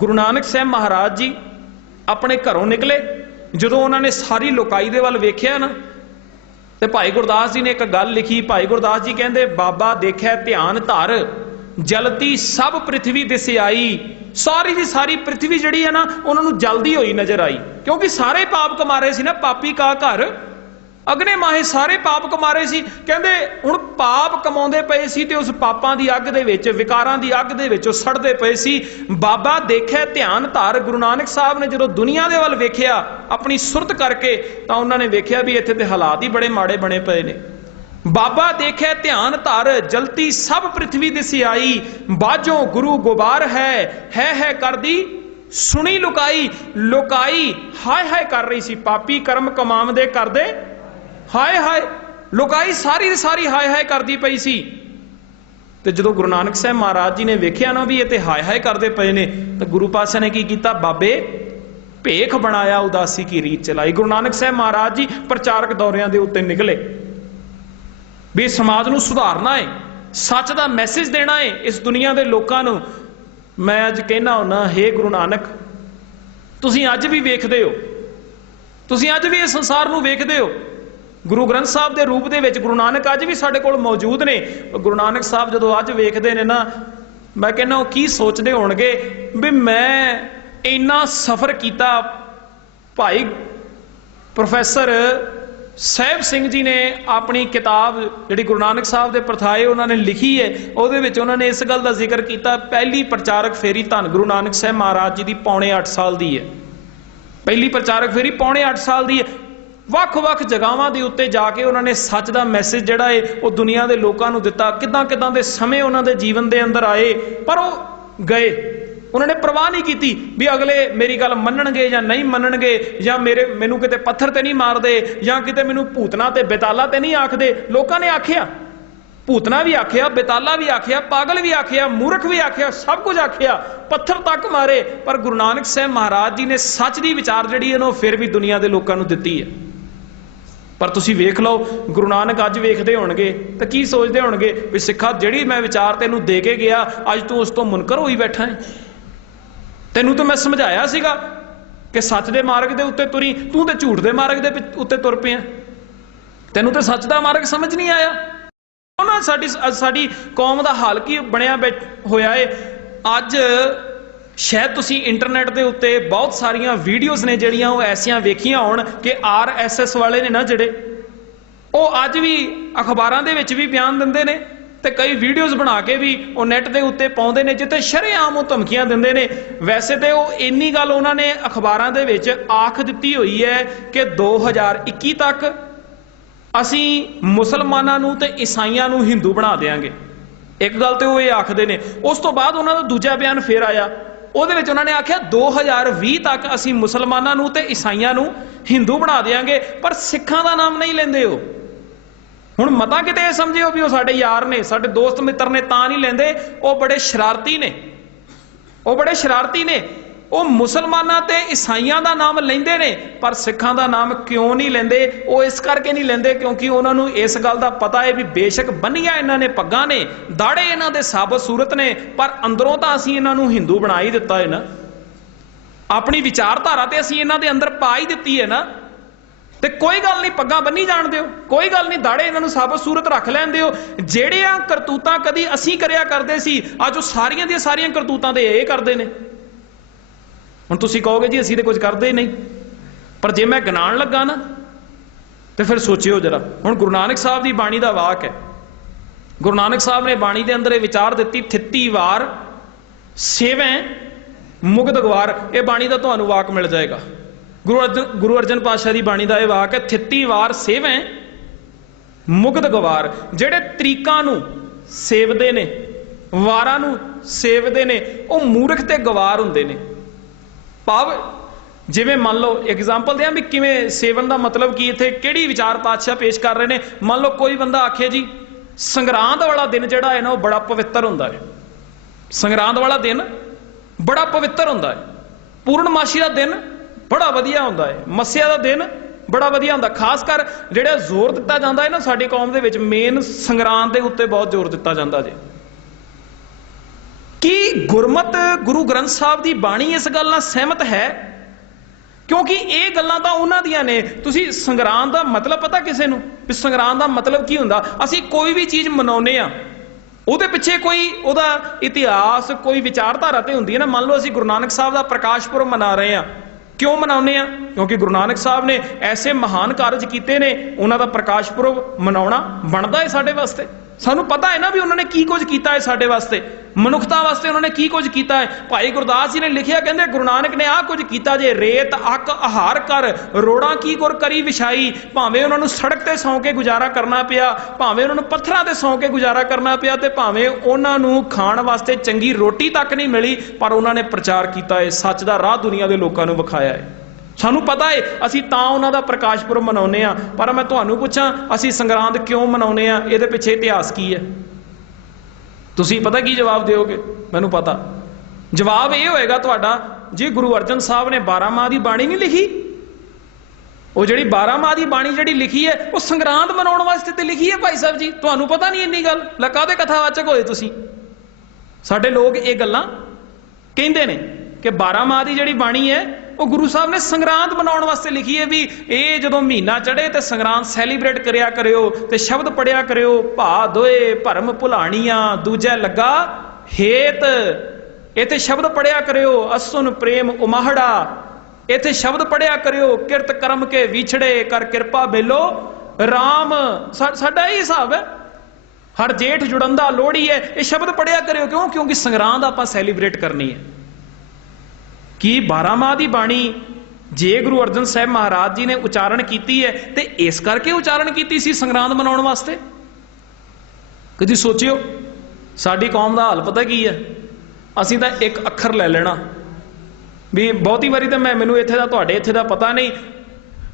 ਗੁਰੂ ਨਾਨਕ ਸਾਹਿਬ ਮਹਾਰਾਜ ਜੀ ਆਪਣੇ ਘਰੋਂ ਨਿਕਲੇ। ਜਦੋਂ ਉਹਨਾਂ ਨੇ ਸਾਰੀ ਲੋਕਾਈ ਦੇ ਵੱਲ ਵੇਖਿਆ ਨਾ, ਤੇ ਭਾਈ ਗੁਰਦਾਸ ਜੀ ਨੇ ਇੱਕ ਗੱਲ ਲਿਖੀ। ਭਾਈ ਗੁਰਦਾਸ ਜੀ ਕਹਿੰਦੇ, ਬਾਬਾ ਦੇਖਿਆ ਧਿਆਨ ਧਰ ਜਲਤੀ ਸਭ ਪ੍ਰithvi ਦਿਸ ਆਈ। ਸਾਰੀ ਦੀ ਸਾਰੀ ਪ੍ਰithvi ਜਿਹੜੀ ਹੈ ਨਾ, ਉਹਨਾਂ ਨੂੰ ਜਲਦੀ ਹੋਈ ਨਜ਼ਰ ਆਈ। ਕਿਉਂਕਿ ਸਾਰੇ ਪਾਪ ਕਮਾਰੇ ਸੀ ਨਾ, ਪਾਪੀ ਕਾ ਘਰ। ਅਗਨੇ ਮਾਹੇ ਸਾਰੇ ਪਾਪ ਕਮਾਰੇ ਸੀ। ਕਹਿੰਦੇ, ਹੁਣ ਪਾਪ ਕਮਾਉਂਦੇ ਪਏ ਸੀ ਤੇ ਉਸ ਪਾਪਾਂ ਦੀ ਅੱਗ ਦੇ ਵਿੱਚ, ਵਿਕਾਰਾਂ ਦੀ ਅੱਗ ਦੇ ਵਿੱਚ ਉਹ ਸੜਦੇ ਪਏ ਸੀ। ਬਾਬਾ ਦੇਖਿਆ, ਧਿਆਨ ਧਾਰ ਗੁਰੂ ਨਾਨਕ ਸਾਹਿਬ ਨੇ ਜਦੋਂ ਦੁਨੀਆ ਦੇ ਵੱਲ ਵੇਖਿਆ, ਆਪਣੀ ਸੁਰਤ ਕਰਕੇ, ਤਾਂ ਉਹਨਾਂ ਨੇ ਵੇਖਿਆ ਵੀ ਇੱਥੇ ਤੇ ਹਾਲਾਤ ਹੀ ਬੜੇ ਮਾੜੇ ਬਣੇ ਪਏ ਨੇ। ਬਾਬਾ ਦੇਖਿਆ, ਧਿਆਨ ਧਰ ਜਲਤੀ ਸਭ ਪ੍ਰithvi ਦਿਸ ਆਈ। ਬਾਝੋਂ ਗੁਰੂ ਗੁਬਾਰ ਹੈ ਹੈ ਹੈ ਕਰਦੀ, ਸੁਣੀ ਲੁਕਾਈ ਲੁਕਾਈ, ਹਾਏ ਹਾਏ ਕਰ ਰਹੀ ਸੀ। ਪਾਪੀ ਕਰਮ ਕਮਾਵਦੇ ਕਰਦੇ ਹਾਏ ਹਾਏ, ਲੁਕਾਈ ਸਾਰੀ ਦੀ ਸਾਰੀ ਹਾਏ ਹਾਏ ਕਰਦੀ ਪਈ ਸੀ। ਤੇ ਜਦੋਂ ਗੁਰੂ ਨਾਨਕ ਸਾਹਿਬ ਮਹਾਰਾਜ ਜੀ ਨੇ ਵੇਖਿਆ ਨਾ ਵੀ ਇਹ ਤੇ ਹਾਏ ਹਾਏ ਕਰਦੇ ਪਏ ਨੇ, ਤਾਂ ਗੁਰੂ ਪਾਤਸ਼ਾਹ ਨੇ ਕੀ ਕੀਤਾ? ਬਾਬੇ, ਭੇਖ ਬਣਾਇਆ, ਉਦਾਸੀ ਕੀ ਰੀਤ ਚਲਾਈ। ਗੁਰੂ ਨਾਨਕ ਸਾਹਿਬ ਮਹਾਰਾਜ ਜੀ ਪ੍ਰਚਾਰਕ ਦੌਰਿਆਂ ਦੇ ਉੱਤੇ ਨਿਕਲੇ। ਵੀ ਸਮਾਜ ਨੂੰ ਸੁਧਾਰਨਾ ਹੈ ਸੱਚ ਦਾ ਮੈਸੇਜ ਦੇਣਾ ਹੈ ਇਸ ਦੁਨੀਆ ਦੇ ਲੋਕਾਂ ਨੂੰ। ਮੈਂ ਅੱਜ ਕਹਿਣਾ ਹੁਣਾ ਹੇ ਗੁਰੂ ਨਾਨਕ, ਤੁਸੀਂ ਅੱਜ ਵੀ ਵੇਖਦੇ ਹੋ। ਤੁਸੀਂ ਅੱਜ ਵੀ ਇਸ ਸੰਸਾਰ ਨੂੰ ਵੇਖਦੇ ਹੋ। ਗੁਰੂ ਗ੍ਰੰਥ ਸਾਹਿਬ ਦੇ ਰੂਪ ਦੇ ਵਿੱਚ ਗੁਰੂ ਨਾਨਕ ਅੱਜ ਵੀ ਸਾਡੇ ਕੋਲ ਮੌਜੂਦ ਨੇ। ਗੁਰੂ ਨਾਨਕ ਸਾਹਿਬ ਜਦੋਂ ਅੱਜ ਵੇਖਦੇ ਨੇ ਨਾ, ਮੈਂ ਕਹਿੰਦਾ ਉਹ ਕੀ ਸੋਚਦੇ ਹੋਣਗੇ ਵੀ ਮੈਂ ਇੰਨਾ ਸਫ਼ਰ ਕੀਤਾ ਭਾਈ ਪ੍ਰੋਫੈਸਰ ਸਹਿਬ ਸਿੰਘ ਜੀ ਨੇ ਆਪਣੀ ਕਿਤਾਬ ਜਿਹੜੀ ਗੁਰੂ ਨਾਨਕ ਸਾਹਿਬ ਦੇ ਪ੍ਰਥਾਏ ਉਹਨਾਂ ਨੇ ਲਿਖੀ ਹੈ, ਉਹਦੇ ਵਿੱਚ ਉਹਨਾਂ ਨੇ ਇਸ ਗੱਲ ਦਾ ਜ਼ਿਕਰ ਕੀਤਾ, ਪਹਿਲੀ ਪ੍ਰਚਾਰਕ ਫੇਰੀ ਧੰਨ ਗੁਰੂ ਨਾਨਕ ਸਾਹਿਬ ਮਹਾਰਾਜ ਜੀ ਦੀ ਪੌਣੇ 8 ਸਾਲ ਦੀ ਹੈ। ਪਹਿਲੀ ਪ੍ਰਚਾਰਕ ਫੇਰੀ ਪੌਣੇ 8 ਸਾਲ ਦੀ ਹੈ। ਵੱਖ-ਵੱਖ ਜਗਾਵਾਂ ਦੇ ਉੱਤੇ ਜਾ ਕੇ ਉਹਨਾਂ ਨੇ ਸੱਚ ਦਾ ਮੈਸੇਜ ਜਿਹੜਾ ਏ, ਉਹ ਦੁਨੀਆ ਦੇ ਲੋਕਾਂ ਨੂੰ ਦਿੱਤਾ। ਕਿਦਾਂ ਕਿਦਾਂ ਦੇ ਸਮੇਂ ਉਹਨਾਂ ਦੇ ਜੀਵਨ ਦੇ ਅੰਦਰ ਆਏ, ਪਰ ਉਹ ਗਏ। ਉਹਨਾਂ ਨੇ ਪਰਵਾਹ ਨਹੀਂ ਕੀਤੀ ਵੀ ਅਗਲੇ ਮੇਰੀ ਗੱਲ ਮੰਨਣਗੇ ਜਾਂ ਨਹੀਂ ਮੰਨਣਗੇ, ਜਾਂ ਮੇਰੇ, ਮੈਨੂੰ ਕਿਤੇ ਪੱਥਰ ਤੇ ਨਹੀਂ ਮਾਰਦੇ, ਜਾਂ ਕਿਤੇ ਮੈਨੂੰ ਭੂਤਨਾ ਤੇ ਬੇਤਾਲਾ ਤੇ ਨਹੀਂ ਆਖਦੇ। ਲੋਕਾਂ ਨੇ ਆਖਿਆ, ਭੂਤਨਾ ਵੀ ਆਖਿਆ, ਬੇਤਾਲਾ ਵੀ ਆਖਿਆ, ਪਾਗਲ ਵੀ ਆਖਿਆ, ਮੂਰਖ ਵੀ ਆਖਿਆ, ਸਭ ਕੁਝ ਆਖਿਆ, ਪੱਥਰ ਤੱਕ ਮਾਰੇ। ਪਰ ਗੁਰੂ ਨਾਨਕ ਸਾਹਿਬ ਮਹਾਰਾਜ ਜੀ ਨੇ ਸੱਚ ਦੀ ਵਿਚਾਰ ਜਿਹੜੀ ਇਹਨੂੰ ਫਿਰ ਵੀ ਦੁਨੀਆ ਦੇ ਲੋਕਾਂ ਨੂੰ ਦਿੱਤੀ ਹੈ। ਪਰ ਤੁਸੀਂ ਵੇਖ ਲਓ, ਗੁਰੂ ਨਾਨਕ ਅੱਜ ਵੇਖਦੇ ਹੋਣਗੇ, ਤਾਂ ਕੀ ਸੋਚਦੇ ਹੋਣਗੇ ਵੀ ਸਿੱਖਾ ਜਿਹੜੀ ਮੈਂ ਵਿਚਾਰ ਤੈਨੂੰ ਦੇ ਕੇ ਗਿਆ, ਅੱਜ ਤੂੰ ਉਸ ਤੋਂ ਮੁਨਕਰ ਹੋਈ ਬੈਠਾ ਹੈ? ਤੈਨੂੰ ਤਾਂ ਮੈਂ ਸਮਝਾਇਆ ਸੀਗਾ ਕਿ ਸੱਚ ਦੇ ਮਾਰਗ ਦੇ ਉੱਤੇ ਤੁਰੀ, ਤੂੰ ਤੇ ਝੂਠ ਦੇ ਮਾਰਗ ਦੇ ਉੱਤੇ ਤੁਰ ਪਿਆ। ਤੈਨੂੰ ਤੇ ਸੱਚ ਦਾ ਮਾਰਗ ਸਮਝ ਨਹੀਂ ਆਇਆ। ਉਹਨਾਂ ਸਾਡੀ ਸਾਡੀ ਕੌਮ ਦਾ ਹਾਲ ਕੀ ਬਣਿਆ ਬੈ- ਹੋਇਆ ਏ? ਅੱਜ ਸ਼ਾਇਦ ਤੁਸੀਂ ਇੰਟਰਨੈਟ ਦੇ ਉੱਤੇ ਬਹੁਤ ਸਾਰੀਆਂ ਵੀਡੀਓਜ਼ ਨੇ ਜਿਹੜੀਆਂ ਉਹ ਐਸੀਆਂ ਵੇਖੀਆਂ ਹੋਣ ਕਿ ਆਰਐਸਐਸ ਵਾਲੇ ਨੇ ਨਾ ਜਿਹੜੇ, ਉਹ ਅੱਜ ਵੀ ਅਖਬਾਰਾਂ ਦੇ ਵਿੱਚ ਵੀ ਬਿਆਨ ਦਿੰਦੇ ਨੇ ਤੇ ਕਈ ਵੀਡੀਓਜ਼ ਬਣਾ ਕੇ ਵੀ ਉਹ ਨੈਟ ਦੇ ਉੱਤੇ ਪਾਉਂਦੇ ਨੇ ਜਿੱਥੇ ਸ਼ਰੇਆਮ ਉਹ ਧਮਕੀਆਂ ਦਿੰਦੇ ਨੇ। ਵੈਸੇ ਤੇ ਉਹ ਇੰਨੀ ਗੱਲ ਉਹਨਾਂ ਨੇ ਅਖਬਾਰਾਂ ਦੇ ਵਿੱਚ ਆਖ ਦਿੱਤੀ ਹੋਈ ਹੈ ਕਿ 2021 ਤੱਕ ਅਸੀਂ ਮੁਸਲਮਾਨਾਂ ਨੂੰ ਤੇ ਈਸਾਈਆਂ ਨੂੰ ਹਿੰਦੂ ਬਣਾ ਦੇਾਂਗੇ ਇੱਕ ਗੱਲ ਤੇ ਉਹ ਇਹ ਆਖਦੇ ਨੇ, ਉਸ ਤੋਂ ਬਾਅਦ ਉਹਨਾਂ ਦਾ ਦੂਜਾ ਬਿਆਨ ਫੇਰ ਆਇਆ। ਉਹਦੇ ਵਿੱਚ ਉਹਨਾਂ ਨੇ ਆਖਿਆ 2020 ਤੱਕ ਅਸੀਂ ਮੁਸਲਮਾਨਾਂ ਨੂੰ ਤੇ ਈਸਾਈਆਂ ਨੂੰ ਹਿੰਦੂ ਬਣਾ ਦੇਾਂਗੇ ਪਰ ਸਿੱਖਾਂ ਦਾ ਨਾਮ ਨਹੀਂ ਲੈਂਦੇ ਉਹ। ਹੁਣ ਮਤਾ ਕਿਤੇ ਇਹ ਸਮਝਿਓ ਵੀ ਉਹ ਸਾਡੇ ਯਾਰ ਨੇ, ਸਾਡੇ ਦੋਸਤ ਮਿੱਤਰ ਨੇ ਤਾਂ ਨਹੀਂ ਲੈਂਦੇ, ਉਹ ਬੜੇ ਸ਼ਰਾਰਤੀ ਨੇ। ਉਹ ਬੜੇ ਸ਼ਰਾਰਤੀ ਨੇ। ਉਹ ਮੁਸਲਮਾਨਾਂ ਤੇ ਈਸਾਈਆਂ ਦਾ ਨਾਮ ਲੈਂਦੇ ਨੇ, ਪਰ ਸਿੱਖਾਂ ਦਾ ਨਾਮ ਕਿਉਂ ਨਹੀਂ ਲੈਂਦੇ? ਉਹ ਇਸ ਕਰਕੇ ਨਹੀਂ ਲੈਂਦੇ ਕਿਉਂਕਿ ਉਹਨਾਂ ਨੂੰ ਇਸ ਗੱਲ ਦਾ ਪਤਾ ਹੈ ਵੀ ਬੇਸ਼ੱਕ ਬੰਨੀਆਂ ਇਹਨਾਂ ਨੇ ਪੱਗਾਂ ਨੇ, ਦਾੜੇ ਇਹਨਾਂ ਦੇ ਸਾਬਤ ਸੂਰਤ ਨੇ, ਪਰ ਅੰਦਰੋਂ ਤਾਂ ਅਸੀਂ ਇਹਨਾਂ ਨੂੰ ਹਿੰਦੂ ਬਣਾ ਹੀ ਦਿੱਤਾ ਹੈ ਨਾ। ਆਪਣੀ ਵਿਚਾਰਧਾਰਾ ਤੇ ਅਸੀਂ ਇਹਨਾਂ ਦੇ ਅੰਦਰ ਪਾ ਹੀ ਦਿੱਤੀ ਹੈ ਨਾ। ਤੇ ਕੋਈ ਗੱਲ ਨਹੀਂ, ਪੱਗਾਂ ਬੰਨੀ ਜਾਣ ਦਿਓ। ਕੋਈ ਗੱਲ ਨਹੀਂ, ਦਾੜੇ ਇਹਨਾਂ ਨੂੰ ਸਾਬਤ ਸੂਰਤ ਰੱਖ ਲੈਣ ਦਿਓ। ਜਿਹੜੀਆਂ ਕਰਤੂਤਾਂ ਕਦੀ ਅਸੀਂ ਕਰਿਆ ਕਰਦੇ ਸੀ, ਅੱਜ ਉਹ ਸਾਰੀਆਂ ਦੀਆਂ ਸਾਰੀਆਂ ਕਰਤੂਤਾਂ ਤੇ ਇਹ ਕਰਦੇ ਨੇ। ਹੁਣ ਤੁਸੀਂ ਕਹੋਗੇ ਜੀ ਅਸੀਂ ਤੇ ਕੁਝ ਕਰਦੇ ਹੀ ਨਹੀਂ। ਪਰ ਜੇ ਮੈਂ ਗਿਣਾਉਣ ਲੱਗਾ ਨਾ, ਤੇ ਫਿਰ ਸੋਚਿਓ ਜਰਾ। ਹੁਣ ਗੁਰੂ ਨਾਨਕ ਸਾਹਿਬ ਦੀ ਬਾਣੀ ਦਾ ਵਾਕ ਹੈ। ਗੁਰੂ ਨਾਨਕ ਸਾਹਿਬ ਨੇ ਬਾਣੀ ਦੇ ਅੰਦਰ ਇਹ ਵਿਚਾਰ ਦਿੱਤੀ, ਥਿੱਤੀ ਵਾਰ ਸੇਵੈ ਮੁਗਧ ਗਵਾਰ ਇਹ ਬਾਣੀ ਦਾ ਤੁਹਾਨੂੰ ਵਾਕ ਮਿਲ ਜਾਏਗਾ। ਗੁਰੂ ਅਰਜਨ ਗੁਰੂ ਅਰਜਨ ਪਾਤਸ਼ਾਹ ਦੀ ਬਾਣੀ ਦਾ ਇਹ ਵਾਕ ਹੈ, ਥਿੱਤੀ ਵਾਰ ਸੇਵੈ ਮੁਗਧ ਗਵਾਰ ਜਿਹੜੇ ਤਰੀਕਾਂ ਨੂੰ ਸੇਵਦੇ ਨੇ, ਵਾਰਾਂ ਨੂੰ ਸੇਵਦੇ ਨੇ, ਉਹ ਮੂਰਖ ਤੇ ਗਵਾਰ ਹੁੰਦੇ ਨੇ। ਭਾਵ, ਜਿਵੇਂ ਮੰਨ ਲਓ ਐਗਜ਼ਾਮਪਲ ਦਿਆਂ ਵੀ ਕਿਵੇਂ ਸੇਵਨ ਦਾ ਮਤਲਬ ਕੀ ਇੱਥੇ, ਕਿਹੜੀ ਵਿਚਾਰ ਪਾਤਸ਼ਾਹ ਪੇਸ਼ ਕਰ ਰਹੇ ਨੇ। ਮੰਨ ਲਓ, ਕੋਈ ਬੰਦਾ ਆਖੇ ਜੀ, ਸੰਗਰਾਂਦ ਵਾਲਾ ਦਿਨ ਜਿਹੜਾ ਹੈ ਨਾ, ਉਹ ਬੜਾ ਪਵਿੱਤਰ ਹੁੰਦਾ ਹੈ। ਸੰਗਰਾਂਦ ਵਾਲਾ ਦਿਨ ਬੜਾ ਪਵਿੱਤਰ ਹੁੰਦਾ ਹੈ। ਪੂਰਨਮਾਸ਼ੀ ਦਾ ਦਿਨ ਬੜਾ ਵਧੀਆ ਹੁੰਦਾ ਹੈ। ਮੱਸਿਆ ਦਾ ਦਿਨ ਬੜਾ ਵਧੀਆ ਹੁੰਦਾ। ਖਾਸ ਕਰ ਜਿਹੜਾ ਜ਼ੋਰ ਦਿੱਤਾ ਜਾਂਦਾ ਹੈ ਨਾ, ਸਾਡੀ ਕੌਮ ਦੇ ਵਿੱਚ ਮੇਨ ਸੰਗਰਾਂਦ ਦੇ ਉੱਤੇ ਬਹੁਤ ਜ਼ੋਰ ਦਿੱਤਾ ਜਾਂਦਾ ਜੇ। ਕੀ ਗੁਰਮਤ ਗੁਰੂ ਗ੍ਰੰਥ ਸਾਹਿਬ ਦੀ ਬਾਣੀ ਇਸ ਗੱਲ ਨਾਲ ਸਹਿਮਤ ਹੈ? ਕਿਉਂਕਿ ਇਹ ਗੱਲਾਂ ਤਾਂ ਉਹਨਾਂ ਦੀਆਂ ਨੇ। ਤੁਸੀਂ ਸੰਗਰਾਂਦ ਦਾ ਮਤਲਬ ਪਤਾ ਕਿਸੇ ਨੂੰ? ਵੀ ਸੰਗਰਾਂਦ ਦਾ ਮਤਲਬ ਕੀ ਹੁੰਦਾ? ਅਸੀਂ ਕੋਈ ਵੀ ਚੀਜ਼ ਮਨਾਉਨੇ ਆ ਉਹਦੇ ਪਿੱਛੇ ਕੋਈ ਉਹਦਾ ਇਤਿਹਾਸ, ਕੋਈ ਵਿਚਾਰਧਾਰਾ ਤੇ ਹੁੰਦੀ ਹੈ ਨਾ। ਮੰਨ ਲਓ ਅਸੀਂ ਗੁਰੂ ਨਾਨਕ ਸਾਹਿਬ ਦਾ ਪ੍ਰਕਾਸ਼ ਪੁਰਬ ਮਨਾ ਰਹੇ ਆ ਕਿਉਂ ਮਨਾਉਨੇ ਆ ਕਿਉਂਕਿ ਗੁਰੂ ਨਾਨਕ ਸਾਹਿਬ ਨੇ ਐਸੇ ਮਹਾਨ ਕਾਰਜ ਕੀਤੇ ਨੇ। ਉਹਨਾਂ ਦਾ ਪ੍ਰਕਾਸ਼ ਪੁਰਬ ਮਨਾਉਣਾ ਬਣਦਾ ਹੈ ਸਾਡੇ ਵਾਸਤੇ। ਸਾਨੂੰ ਪਤਾ ਹੈ ਨਾ ਵੀ ਉਹਨਾਂ ਨੇ ਕੀ ਕੁਝ ਕੀਤਾ ਹੈ ਸਾਡੇ ਵਾਸਤੇ। ਮਨੁੱਖਤਾ ਵਾਸਤੇ ਉਹਨਾਂ ਨੇ ਕੀ ਕੁਝ ਕੀਤਾ ਹੈ। ਭਾਈ ਗੁਰਦਾਸ ਜੀ ਨੇ ਲਿਖਿਆ, ਕਹਿੰਦੇ ਗੁਰੂ ਨਾਨਕ ਨੇ ਆਹ ਕੁਝ ਕੀਤਾ ਜੇ, ਰੇਤ, ਅੱਕ, ਆਹਾਰ ਕਰ, ਰੋੜਾਂ ਕੀ ਗੁਰ ਕਰੀ ਵਿਛਾਈ। ਭਾਵੇਂ ਉਹਨਾਂ ਨੂੰ ਸੜਕ ਤੇ ਸੌਂ ਕੇ ਗੁਜ਼ਾਰਾ ਕਰਨਾ ਪਿਆ, ਭਾਵੇਂ ਉਹਨਾਂ ਨੂੰ ਪੱਥਰਾਂ ਤੇ ਸੌਂ ਕੇ ਗੁਜ਼ਾਰਾ ਕਰਨਾ ਪਿਆ ਤੇ ਭਾਵੇਂ ਉਹਨਾਂ ਨੂੰ ਖਾਣ ਵਾਸਤੇ ਚੰਗੀ ਰੋਟੀ ਤੱਕ ਨਹੀਂ ਮਿਲੀ, ਪਰ ਉਹਨਾਂ ਨੇ ਪ੍ਰਚਾਰ ਕੀਤਾ ਹੈ। ਸੱਚ ਦਾ ਰਾਹ ਦੁਨੀਆ ਦੇ ਲੋਕਾਂ ਨੂੰ ਵਿਖਾਇਆ ਹੈ। ਸਾਨੂੰ ਪਤਾ ਹੈ ਅਸੀਂ ਤਾਂ ਉਹਨਾਂ ਦਾ ਪ੍ਰਕਾਸ਼ ਪੁਰਬ ਮਨਾਉਂਦੇ ਆ ਪਰ ਮੈਂ ਤੁਹਾਨੂੰ ਪੁੱਛਾਂ, ਅਸੀਂ ਸੰਗਰਾਂਦ ਕਿਉਂ ਮਨਾਉਂਦੇ ਆ ਇਹਦੇ ਪਿੱਛੇ ਇਤਿਹਾਸ ਕੀ ਹੈ? ਤੁਸੀਂ ਪਤਾ ਕੀ ਜਵਾਬ ਦਿਓਗੇ? ਮੈਨੂੰ ਪਤਾ। ਜਵਾਬ ਇਹ ਹੋਏਗਾ ਤੁਹਾਡਾ, ਜੇ ਗੁਰੂ ਅਰਜਨ ਸਾਹਿਬ ਨੇ 12 ਮਾਹ ਦੀ ਬਾਣੀ ਨਹੀਂ ਲਿਖੀ, ਉਹ ਜਿਹੜੀ 12 ਮਾਹ ਦੀ ਬਾਣੀ ਜਿਹੜੀ ਲਿਖੀ ਹੈ, ਉਹ ਸੰਗਰਾਂਦ ਮਨਾਉਣ ਵਾਸਤੇ ਤੇ ਲਿਖੀ ਹੈ ਭਾਈ ਸਾਹਿਬ ਜੀ। ਤੁਹਾਨੂੰ ਪਤਾ ਨਹੀਂ ਇੰਨੀ ਗੱਲ? ਲੈ ਦੇ ਕਥਾਵਾਚਕ ਹੋਏ ਤੁਸੀਂ? ਸਾਡੇ ਲੋਕ ਇਹ ਗੱਲਾਂ ਕਹਿੰਦੇ ਨੇ ਕਿ 12 ਮਾਹ ਦੀ ਜਿਹੜੀ ਬਾਣੀ ਹੈ ਉਹ ਗੁਰੂ ਸਾਹਿਬ ਨੇ ਸੰਗਰਾਂਦ ਮਨਾਉਣ ਵਾਸਤੇ ਲਿਖੀ ਹੈ ਵੀ ਇਹ ਜਦੋਂ ਮਹੀਨਾ ਚੜੇ ਤੇ ਸੰਗਰਾਂਦ ਸੈਲੀਬ੍ਰੇਟ ਕਰਿਆ ਕਰਿਓ ਤੇ ਸ਼ਬਦ ਪੜਿਆ ਕਰਿਓ ਭਾ ਦੋਏ ਭਰਮ ਭੁਲਾਣੀਆਂ, ਦੂਜਾ ਲੱਗਾ ਹੇਤ। ਇਥੇ ਸ਼ਬਦ ਪੜਿਆ ਕਰਿਓ, ਅਸੁਨ ਪ੍ਰੇਮ ਉਮਾਹੜਾ। ਇਥੇ ਸ਼ਬਦ ਪੜਿਆ ਕਰਿਓ, ਕਿਰਤ ਕਰਮ ਕੇ ਵਿਛੜੇ, ਕਰ ਕਿਰਪਾ ਬੇਲੋ RAM ਸਾਡਾ ਇਹ ਹਿਸਾਬ ਹੈ। ਹਰ ਜੇਠ ਜੁੜੰਦਾ ਲੋਹੜੀ ਹੈ। ਇਹ ਸ਼ਬਦ ਪੜਿਆ ਕਰਿਓ ਕਿਉਂ? ਕਿਉਂਕਿ ਸੰਗਰਾਂਦ ਆਪਾਂ ਸੈਲੀਬ੍ਰੇਟ ਕਰਨੀ ਹੈ। ਕੀ 12 ਮਾਹ ਦੀ ਬਾਣੀ ਜੇ ਗੁਰੂ ਅਰਜਨ ਸਾਹਿਬ ਮਹਾਰਾਜ ਜੀ ਨੇ ਉਚਾਰਨ ਕੀਤੀ ਹੈ, ਤੇ ਇਸ ਕਰਕੇ ਉਚਾਰਨ ਕੀਤੀ ਸੀ ਸੰਗਰਾਂਦ ਮਨਾਉਣ ਵਾਸਤੇ? ਕਦੀ ਸੋਚਿਓ, ਸਾਡੀ ਕੌਮ ਦਾ ਹਾਲ ਪਤਾ ਕੀ ਹੈ? ਅਸੀਂ ਤਾਂ ਇੱਕ ਅੱਖਰ ਲੈ ਲੈਣਾ। ਵੀ ਬਹੁਤੀ ਵਾਰੀ ਤਾਂ ਮੈਂ, ਮੈਨੂੰ ਇੱਥੇ ਦਾ, ਤੁਹਾਡੇ ਇੱਥੇ ਦਾ ਪਤਾ ਨਹੀਂ,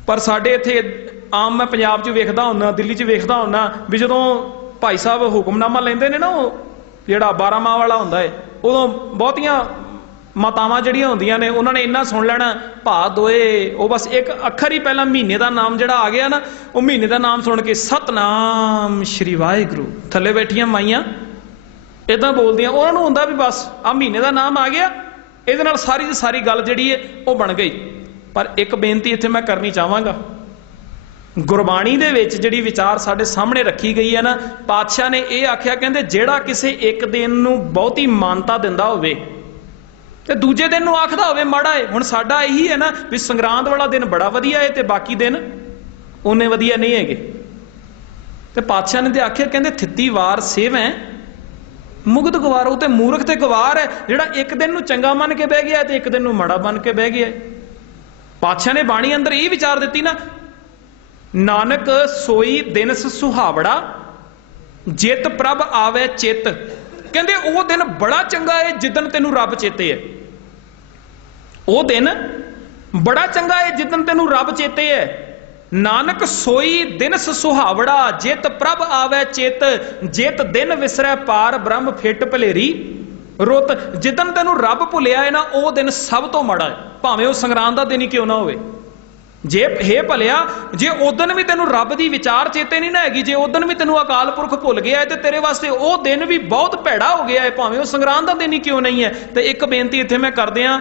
ਪਰ ਸਾਡੇ ਇੱਥੇ ਆਮ ਮੈਂ ਪੰਜਾਬ 'ਚ ਵੇਖਦਾ ਹੁੰਨਾ, ਦਿੱਲੀ 'ਚ ਵੇਖਦਾ ਹੁੰਨਾ, ਵੀ ਜਦੋਂ ਭਾਈ ਸਾਹਿਬ ਹੁਕਮਨਾਮਾ ਲੈਂਦੇ ਨੇ ਨਾ ਉਹ, ਜਿਹੜਾ 12 ਮਾਹ ਵਾਲਾ ਹੁੰਦਾ ਹੈ, ਉਦੋਂ ਬਹੁਤੀਆਂ ਮਾਤਾਵਾਂ ਜਿਹੜੀਆਂ ਹੁੰਦੀਆਂ ਨੇ, ਉਹਨਾਂ ਨੇ ਇੰਨਾ ਸੁਣ ਲੈਣਾ ਭਾ ਦੋਏ, ਉਹ ਬਸ ਇੱਕ ਅੱਖਰ ਹੀ ਪਹਿਲਾਂ ਮਹੀਨੇ ਦਾ ਨਾਮ ਜਿਹੜਾ ਆ ਗਿਆ ਨਾ, ਉਹ ਮਹੀਨੇ ਦਾ ਨਾਮ ਸੁਣ ਕੇ, ਸਤਨਾਮ ਸ਼੍ਰੀ ਵਾਹਿਗੁਰੂ। ਥੱਲੇ ਬੈਠੀਆਂ ਮਾਈਆਂ ਇਦਾਂ ਬੋਲਦੀਆਂ, ਉਹਨਾਂ ਨੂੰ ਹੁੰਦਾ ਵੀ ਬਸ ਆ ਮਹੀਨੇ ਦਾ ਨਾਮ ਆ ਗਿਆ, ਇਹਦੇ ਨਾਲ ਸਾਰੀ ਦੀ ਸਾਰੀ ਗੱਲ ਜਿਹੜੀ ਹੈ ਉਹ ਬਣ ਗਈ। ਪਰ ਇੱਕ ਬੇਨਤੀ ਇੱਥੇ ਮੈਂ ਕਰਨੀ ਚਾਹਾਂਗਾ। ਗੁਰਬਾਣੀ ਦੇ ਵਿੱਚ ਜਿਹੜੀ ਵਿਚਾਰ ਸਾਡੇ ਸਾਹਮਣੇ ਰੱਖੀ ਗਈ ਹੈ ਨਾ, ਪਾਤਸ਼ਾਹ ਨੇ ਇਹ ਆਖਿਆ, ਕਹਿੰਦੇ ਜਿਹੜਾ ਕਿਸੇ ਇੱਕ ਦਿਨ ਨੂੰ ਬਹੁਤੀ ਮਾਨਤਾ ਦਿੰਦਾ ਹੋਵੇ ਤੇ ਦੂਜੇ ਦਿਨ ਨੂੰ ਆਖਦਾ ਹੋਵੇ, ਮਾੜਾ ਹੈ ਹੁਣ ਸਾਡਾ ਇਹੀ ਹੈ ਨਾ ਵੀ ਸੰਗਰਾਂਦ ਵਾਲਾ ਦਿਨ ਬੜਾ ਵਧੀਆ ਏ ਤੇ ਬਾਕੀ ਦਿਨ ਉਹਨੇ ਵਧੀਆ ਨਹੀਂ ਹੈਗੇ। ਤੇ ਪਾਤਸ਼ਾਹ ਨੇ ਤੇ ਆਖਿਆ, ਕਹਿੰਦੇ ਥਿੱਤੀ ਵਾਰ ਸੇਵੈ ਮੁਗਧ ਗਵਾਰ, ਉਹ ਤੇ ਮੂਰਖ ਤੇ ਗਵਾਰ ਹੈ ਜਿਹੜਾ ਇੱਕ ਦਿਨ ਨੂੰ ਚੰਗਾ ਮੰਨ ਕੇ ਬਹਿ ਗਿਆ ਤੇ ਇੱਕ ਦਿਨ ਨੂੰ ਮਾੜਾ ਮੰਨ ਕੇ ਬਹਿ ਗਿਆ ਪਾਤਸ਼ਾਹ ਨੇ ਬਾਣੀ ਅੰਦਰ ਇਹ ਵਿਚਾਰ ਦਿੱਤੀ ਨਾ, ਨਾਨਕ ਸੋਈ ਦਿਨਸ ਸੁਹਾਵੜਾ, ਜਿਤ ਪ੍ਰਭ ਆਵੇ ਚਿਤ। ਕਹਿੰਦੇ ਉਹ ਦਿਨ ਬੜਾ ਚੰਗਾ ਹੈ ਜਿੱਦਨ ਤੈਨੂੰ ਰੱਬ ਚੇਤੇ ਹੈ ਉਹ ਦਿਨ ਬੜਾ ਚੰਗਾ ਹੈ ਜਿੱਦਨ ਤੈਨੂੰ ਰੱਬ ਚੇਤੇ ਹੈ ਨਾਨਕ ਸੋਈ ਦਿਨਸ ਸੁਹਾਵੜਾ, ਜਿਤ ਪ੍ਰਭ ਆਵੇ ਚਿਤ, ਜਿਤ ਦਿਨ ਵਿਸਰੈ ਪਾਰ ਬ੍ਰਹਮ ਫਿੱਟ ਭਲੇਰੀ। ਰੁੱਤ ਜਿੱਦਨ ਤੈਨੂੰ ਰੱਬ ਭੁੱਲਿਆ ਹੈ ਨਾ, ਉਹ ਦਿਨ ਸਭ ਤੋਂ ਮਾੜਾ ਹੈ ਭਾਵੇਂ ਉਹ ਸੰਗਰਾਂਦ ਦਾ ਦਿਨ ਹੀ ਕਿਉਂ ਨਾ ਹੋਵੇ। ਜੇ ਹੇ ਭਲਿਆ, ਜੇ ਉਦਨ ਵੀ ਤੈਨੂੰ ਰੱਬ ਦੀ ਵਿਚਾਰ ਚੇਤੇ ਨਹੀਂ ਨਾ ਹੈਗੀ, ਜੇ ਉਦਨ ਵੀ ਤੈਨੂੰ ਅਕਾਲ ਪੁਰਖ ਭੁੱਲ ਗਿਆ ਹੈ ਤੇ ਤੇਰੇ ਵਾਸਤੇ ਉਹ ਦਿਨ ਵੀ ਬਹੁਤ ਭੈੜਾ ਹੋ ਗਿਆ ਹੈ ਭਾਵੇਂ ਉਹ ਸੰਗਰਾਂਦ ਦਾ ਦਿਨ ਹੀ ਕਿਉਂ ਨਹੀਂ ਹੈ ਤੇ ਇੱਕ ਬੇਨਤੀ ਇੱਥੇ ਮੈਂ ਕਰਦੇ ਆ